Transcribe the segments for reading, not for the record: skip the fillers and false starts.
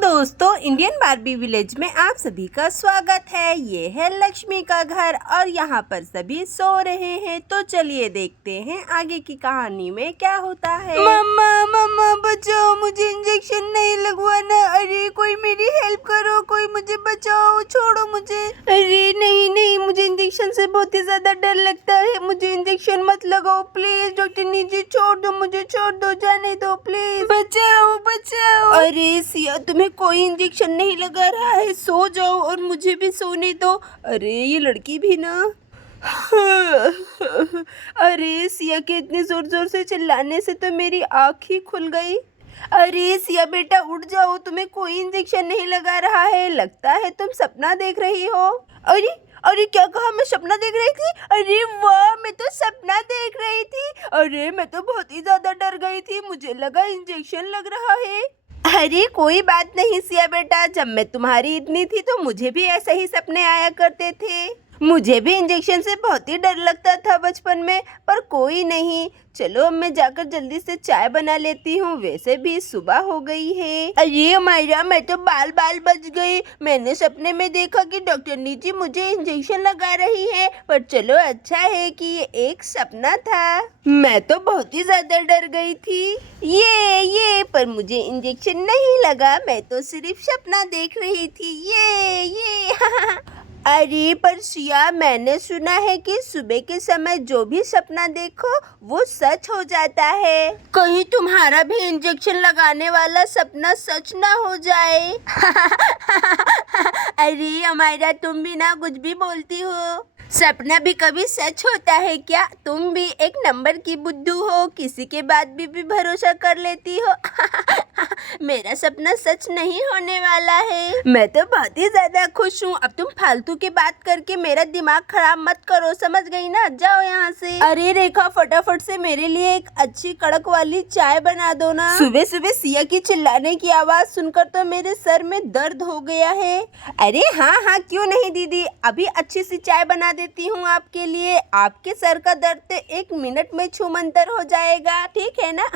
दोस्तों, Indian Barbie village में आप सभी का स्वागत है। ये है लक्ष्मी का घर और यहाँ पर सभी सो रहे हैं। तो चलिए देखते हैं आगे की कहानी में क्या होता है। मम्मा मम्मा बचाओ, मुझे इंजेक्शन नहीं लगवाना। अरे कोई मेरी हेल्प करो, कोई मुझे बचाओ, छोड़ो मुझे। अरे नहीं नहीं, मुझे इंजेक्शन से बहुत ही ज्यादा डर लगता है। मुझे इंजेक्शन मत लगाओ प्लीज। डॉक्टर नीचे छोड़ दो, मुझे छोड़ दो, जाने दो प्लीज। बचाओ बचाओ। अरे सिया, तुम्हें कोई इंजेक्शन नहीं लगा रहा है, सो जाओ और मुझे भी सोने दो। अरे ये लड़की भी ना। अरे सिया के इतने जोर जोर से चिल्लाने से तो मेरी आँख ही खुल गई। अरे सिया बेटा उठ जाओ, तुम्हें कोई इंजेक्शन नहीं लगा रहा है, लगता है तुम सपना देख रही हो। अरे अरे क्या कहा, मैं सपना देख रही थी? अरे वाह, मैं तो सपना देख रही थी। अरे मैं तो बहुत ही ज्यादा डर गई थी, मुझे लगा इंजेक्शन लग रहा है। अरे कोई बात नहीं सिया बेटा, जब मैं तुम्हारी इतनी थी तो मुझे भी ऐसे ही सपने आया करते थे। मुझे भी इंजेक्शन से बहुत ही डर लगता था बचपन में, पर कोई नहीं। चलो अब मैं जाकर जल्दी से चाय बना लेती हूँ, वैसे भी सुबह हो गई है। अरे मायरा, मैं तो बाल बाल बच गई। मैंने सपने में देखा कि डॉक्टर नीची मुझे इंजेक्शन लगा रही है, पर चलो अच्छा है कि ये एक सपना था। मैं तो बहुत ही ज्यादा डर गई थी। ये पर मुझे इंजेक्शन नहीं लगा, मैं तो सिर्फ सपना देख रही थी। ये अरे पर सिया, मैंने सुना है कि सुबह के समय जो भी सपना देखो वो सच हो जाता है। कहीं तुम्हारा भी इंजेक्शन लगाने वाला सपना सच ना हो जाए। अरे हमारा, तुम भी ना कुछ भी बोलती हो। सपना भी कभी सच होता है क्या? तुम भी एक नंबर की बुद्धू हो, किसी के बात भी भरोसा कर लेती हो। मेरा सपना सच नहीं होने वाला है। मैं तो बहुत ही ज्यादा खुश हूँ। अब तुम फालतू की बात करके मेरा दिमाग खराब मत करो, समझ गई ना? जाओ यहाँ से। अरे रेखा, फटाफट से मेरे लिए एक अच्छी कड़क वाली चाय बना दो ना। सुबह सुबह सिया की चिल्लाने की आवाज सुनकर तो मेरे सर में दर्द हो गया है। अरे हाँ हाँ, क्यों नहीं दीदी, अभी अच्छी सी चाय बना देती हूँ आपके लिए। आपके सर का दर्द तो 1 मिनट में छूमंतर हो जाएगा, ठीक है ना?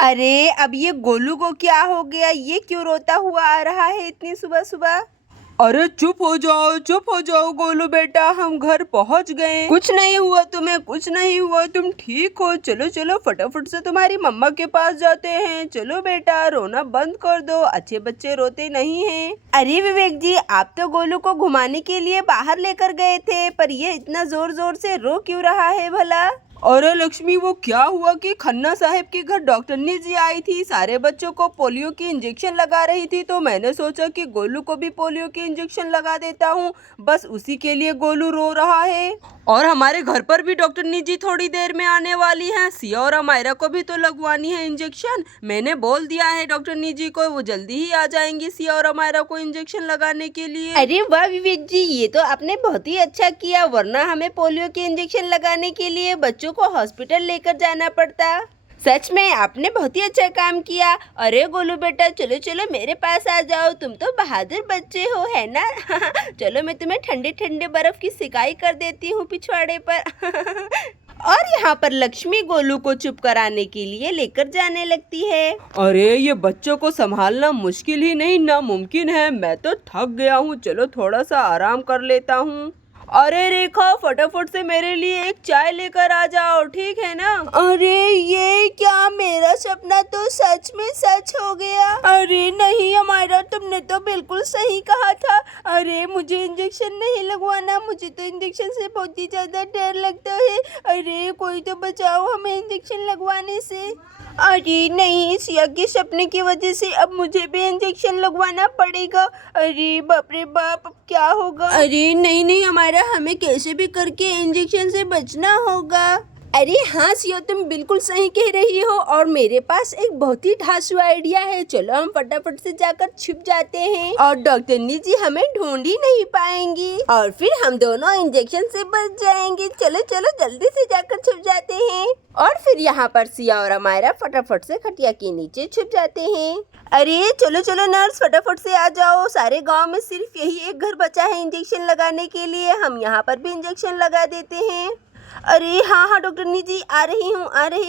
अरे अब ये गोलू को क्या हो गया? ये क्यों रोता हुआ आ रहा है इतनी सुबह सुबह? अरे चुप हो जाओ गोलू बेटा, हम घर पहुंच गए। कुछ नहीं हुआ तुम्हें, कुछ नहीं हुआ, तुम ठीक हो। चलो चलो फटाफट से तुम्हारी मम्मा के पास जाते हैं। चलो बेटा, रोना बंद कर दो, अच्छे बच्चे रोते नहीं हैं। अरे विवेक जी, आप तो गोलू को घुमाने के लिए बाहर लेकर गए थे, पर ये इतना जोर जोर से रो क्यों रहा है भला? अरे लक्ष्मी, वो क्या हुआ कि खन्ना साहब के घर डॉक्टरनी जी आई थी, सारे बच्चों को पोलियो की इंजेक्शन लगा रही थी, तो मैंने सोचा कि गोलू को भी पोलियो की इंजेक्शन लगा देता हूँ। बस उसी के लिए गोलू रो रहा है। और हमारे घर पर भी डॉक्टरनी जी थोड़ी देर में आने वाली हैं। सिया और अमायरा को भी तो लगवानी है इंजेक्शन। मैंने बोल दिया है डॉक्टरनी जी को, वो जल्दी ही आ जाएंगी सिया और अमायरा को इंजेक्शन लगाने के लिए। अरे वाह विवेक जी, ये तो आपने बहुत ही अच्छा किया, वरना हमें पोलियो के इंजेक्शन लगाने के लिए बच्चों को हॉस्पिटल लेकर जाना पड़ता। सच में आपने बहुत ही अच्छा काम किया। अरे गोलू बेटा, चलो चलो मेरे पास आ जाओ, तुम तो बहादुर बच्चे हो, है ना? चलो मैं तुम्हें ठंडे ठंडे बर्फ की सिकाई कर देती हूँ पिछवाड़े पर। और यहाँ पर लक्ष्मी गोलू को चुप कराने के लिए लेकर जाने लगती है। अरे ये बच्चों को संभालना मुश्किल ही नहीं, नामुमकिन है। मैं तो थक गया हूँ, चलो थोड़ा सा आराम कर लेता हूँ। अरे रेखा, फटाफट से मेरे लिए एक चाय लेकर आ जाओ, ठीक है ना? अरे ये क्या, मेरा सपना तो सच में सच हो गया। अरे नहीं हमारा, तुमने तो बिल्कुल सही कहा था। अरे मुझे इंजेक्शन नहीं लगवाना, मुझे तो इंजेक्शन से बहुत ही ज्यादा डर लगता है। अरे कोई तो बचाओ हमें इंजेक्शन लगवाने से। अरे नहीं, सिया के सपने की वजह से अब मुझे भी इंजेक्शन लगवाना पड़ेगा। अरे बाप रे बाप, अब क्या होगा? अरे नहीं नहीं हमारा, हमें कैसे भी करके इंजेक्शन से बचना होगा। अरे हाँ सिया, तुम बिल्कुल सही कह रही हो, और मेरे पास एक बहुत ही धांसू आइडिया है। चलो हम फटाफट से जाकर छुप जाते हैं और डॉक्टरनी जी हमें ढूंढ ही नहीं पाएंगी, और फिर हम दोनों इंजेक्शन से बच जाएंगे। चलो चलो जल्दी से जाकर छुप जाते हैं। और फिर यहाँ पर सिया और अमायरा फटाफट से खटिया के नीचे छुप जाते हैं। अरे चलो चलो नर्स, फटाफट से आ जाओ, सारे गांव में सिर्फ यही एक घर बचा है इंजेक्शन लगाने के लिए, हम यहाँ पर भी इंजेक्शन लगा देते हैं। अरे हाँ हाँ डॉक्टरनी जी, आ रही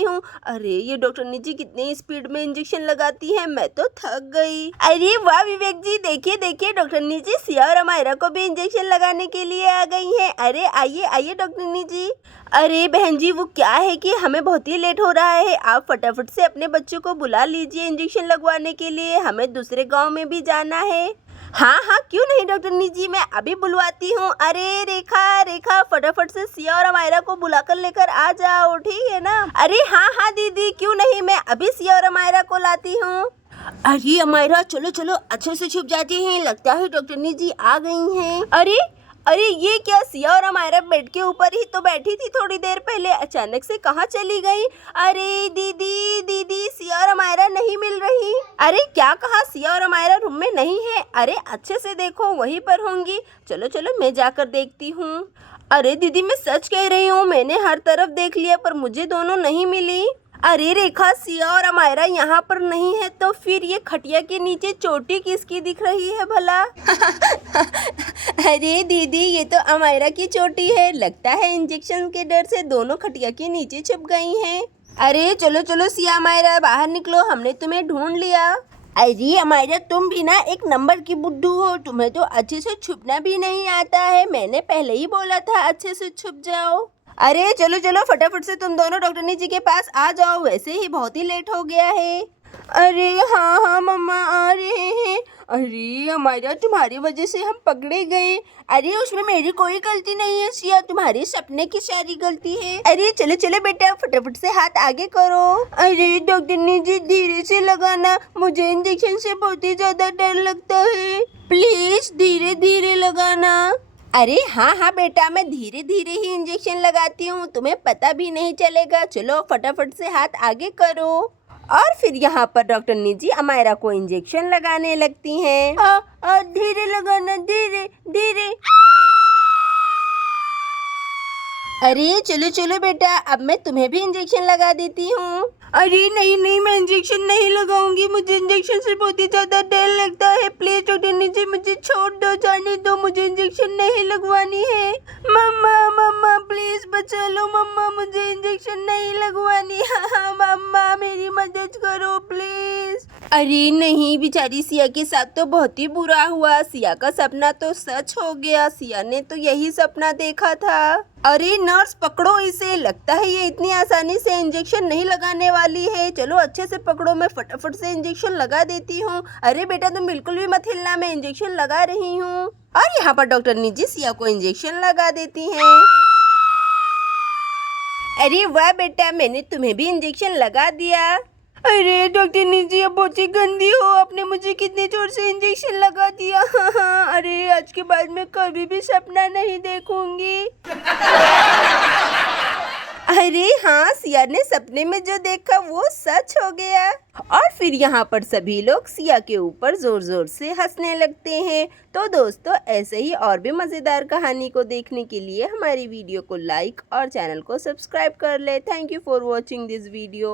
हूँ। अरे ये डॉक्टरनी जी कितनी स्पीड में इंजेक्शन लगाती है, मैं तो थक गई। अरे वाह विवेक जी, देखिए देखिए डॉक्टरनी जी सिया और अमायरा को भी इंजेक्शन लगाने के लिए आ गई हैं। अरे आइए आइए डॉक्टरनी जी। अरे बहन जी वो क्या है कि हमें बहुत ही लेट हो रहा है, आप फटाफट से अपने बच्चों को बुला लीजिए इंजेक्शन लगवाने के लिए, हमें दूसरे गाँव में भी जाना है। हाँ हाँ क्यों नहीं डॉक्टरनी जी, मैं अभी बुलवाती हूँ। अरे रेखा रेखा फटाफट से सिया और अमायरा को बुलाकर लेकर आ जाओ, ठीक है ना। अरे हाँ हाँ दीदी क्यों नहीं, मैं अभी सिया और अमायरा को लाती हूँ। अरे अमायरा चलो चलो अच्छे से छुप जाते हैं, लगता है डॉक्टरनी जी आ गई हैं। अरे अरे ये क्या, सिया और अमायरा बेड के ऊपर ही तो बैठी थी थोड़ी देर पहले, अचानक से कहाँ चली गई। अरे दीदी दीदी सिया और अमायरा नहीं मिल रही। अरे क्या कहा, सिया और अमायरा रूम में नहीं है। अरे अच्छे से देखो वहीं पर होंगी, चलो चलो मैं जाकर देखती हूँ। अरे दीदी मैं सच कह रही हूँ, मैंने हर तरफ देख लिया पर मुझे दोनों नहीं मिली। अरे रेखा सिया और अमायरा यहाँ पर नहीं है तो फिर ये खटिया के नीचे चोटी किसकी दिख रही है भला। अरे दीदी ये तो अमायरा की चोटी है, लगता है इंजेक्शन के डर से दोनों खटिया के नीचे छुप गई हैं। अरे चलो चलो सिया अमायरा बाहर निकलो, हमने तुम्हें ढूंढ लिया। अरे अमायरा तुम भी ना एक नंबर की बुड्ढू हो, तुम्हें तो अच्छे से छुपना भी नहीं आता है, मैंने पहले ही बोला था अच्छे से छुप जाओ। अरे चलो चलो फटाफट से तुम दोनों डॉक्टरनी जी के पास आ जाओ, वैसे ही बहुत ही लेट हो गया है। अरे हाँ हाँ मम्मा आ रहे हैं। अरे अमायरा तुम्हारी वजह से हम पकड़े गए। अरे उसमें मेरी कोई गलती नहीं है सिया, तुम्हारे सपने की सारी गलती है। अरे चलो चलो बेटा फटाफट से हाथ आगे करो। अरे डॉक्टरनी जी धीरे से लगाना, मुझे इंजेक्शन से बहुत ही ज्यादा डर लगता है, प्लीज धीरे धीरे लगाना। अरे हाँ हाँ बेटा मैं धीरे धीरे ही इंजेक्शन लगाती हूँ, तुम्हें पता भी नहीं चलेगा। चलो फटाफट से हाथ आगे करो। और फिर यहाँ पर डॉक्टरनी जी अमायरा को इंजेक्शन लगाने लगती हैं। धीरे लगाना, धीरे धीरे। अरे चलो चलो बेटा अब मैं तुम्हें भी इंजेक्शन लगा देती हूँ। अरे नहीं नहीं मैं इंजेक्शन नहीं लगाऊंगी, मुझे इंजेक्शन से बहुत ही ज्यादा डर लगता है, प्लीज डॉक्टरनी जी मुझे छोड़ दो, जाने दो, मुझे इंजेक्शन नहीं लगवानी है। मम्मा मम्मा प्लीज बचा लो मम्मा, मुझे इंजेक्शन नहीं लगवानी। हाँ मम्मा मेरी मदद करो प्लीज। अरे नहीं बेचारी सिया के साथ तो बहुत ही बुरा हुआ, सिया का सपना तो सच हो गया, सिया ने तो यही सपना देखा था। अरे नर्स पकड़ो इसे, लगता है ये इतनी आसानी से इंजेक्शन नहीं लगाने वाली है, चलो अच्छे से पकड़ो, मैं फटाफट से इंजेक्शन लगा देती हूँ। अरे बेटा तुम बिल्कुल भी मत हिलना, मैं इंजेक्शन लगा रही हूँ। और यहाँ पर डॉक्टरनी जी सिया को इंजेक्शन लगा देती हैं। अरे वाह बेटा मैंने तुम्हें भी इंजेक्शन लगा दिया। अरे डॉक्टरनी जी अब बहुत ही गंदी हो, आपने मुझे कितने जोर से इंजेक्शन लगा दिया। अरे आज के बाद मैं कभी भी सपना नहीं देखूंगी। अरे हाँ सिया ने सपने में जो देखा वो सच हो गया। और फिर यहाँ पर सभी लोग सिया के ऊपर जोर जोर से हंसने लगते हैं। तो दोस्तों ऐसे ही और भी मज़ेदार कहानी को देखने के लिए हमारी वीडियो को लाइक और चैनल को सब्सक्राइब कर ले। Thank you for watching this video.